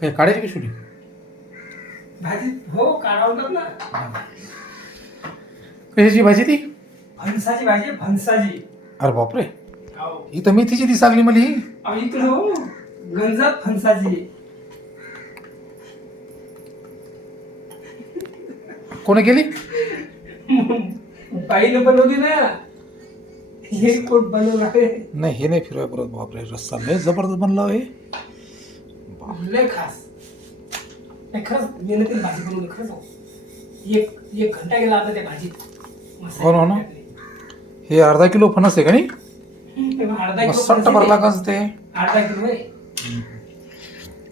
काय काढायची की शूटिंग? भाजी हो काढावतात ना. कशाची भाजी ती? फणसाची भाजी फणसाची. अरे बापरे, हो ही तर मेथीची दिसागली मला ही. इकडे हो गंजात फणसाची. कोणी केली? बाईनं बनवली ना. हे कोण बनवलं आहे? नाही हे नाही फिरवाय परत. बापरे, रस्सा लय जबरदस्त बनला हे. लय खास. नाही खरंच मेहनतीने भाजी बनवली खरंच हो. एक घंटा गेला आता त्या भाजीत. हो ना, हो ना. हे अर्धा किलो फणस आहे का नाही? अर्धा किलो मस्त भरला कसं ते. अर्धा किलो आहे.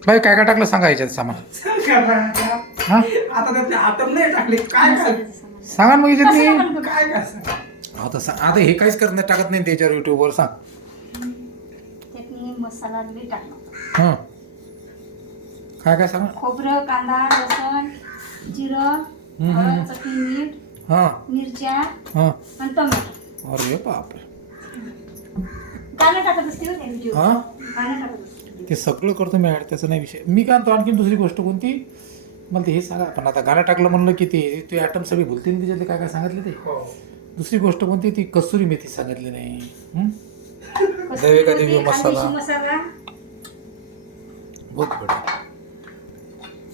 बाई काय काय टाकलं सांगा याच्यात सामान. हा आता त्यातले आतम नाही टाकले काय काय सांगा ना मग याच्यात काय काय सांग. आता हे काहीच करत नाही, टाकत नाही त्याच्यावर युट्यूबवर. सांग. त्यात मी मसाला बी टाकला. हां काय काय सांगा. खोबरं, कांदा, लसूण, जिरं, हळद, चटणी, मीठ, हां मिरच्या हां. आणि टोमॅटो. अरे बापरे. गाणं टाकत असते ना त्या व्हिडिओ. हां गाणं टाकत असते. ते सगळं करतो मी ॲड, त्याचा नाही विषय. मी काय म्हणतो आणखीन दुसरी गोष्ट कोणती मला ते हे सांगा. पण आता गाणं टाकलं म्हणलं की ते ॲटम सगळे भुलतील ना त्याच्यातले काय काय सांगितले ते. हो. दुसरी गोष्ट कोणती, ती कसुरी मेथी सांगितली नाही. कसुरी देवी का मेथी, देवी मसाला. खानदेशी मसाला. बहुत बढिया.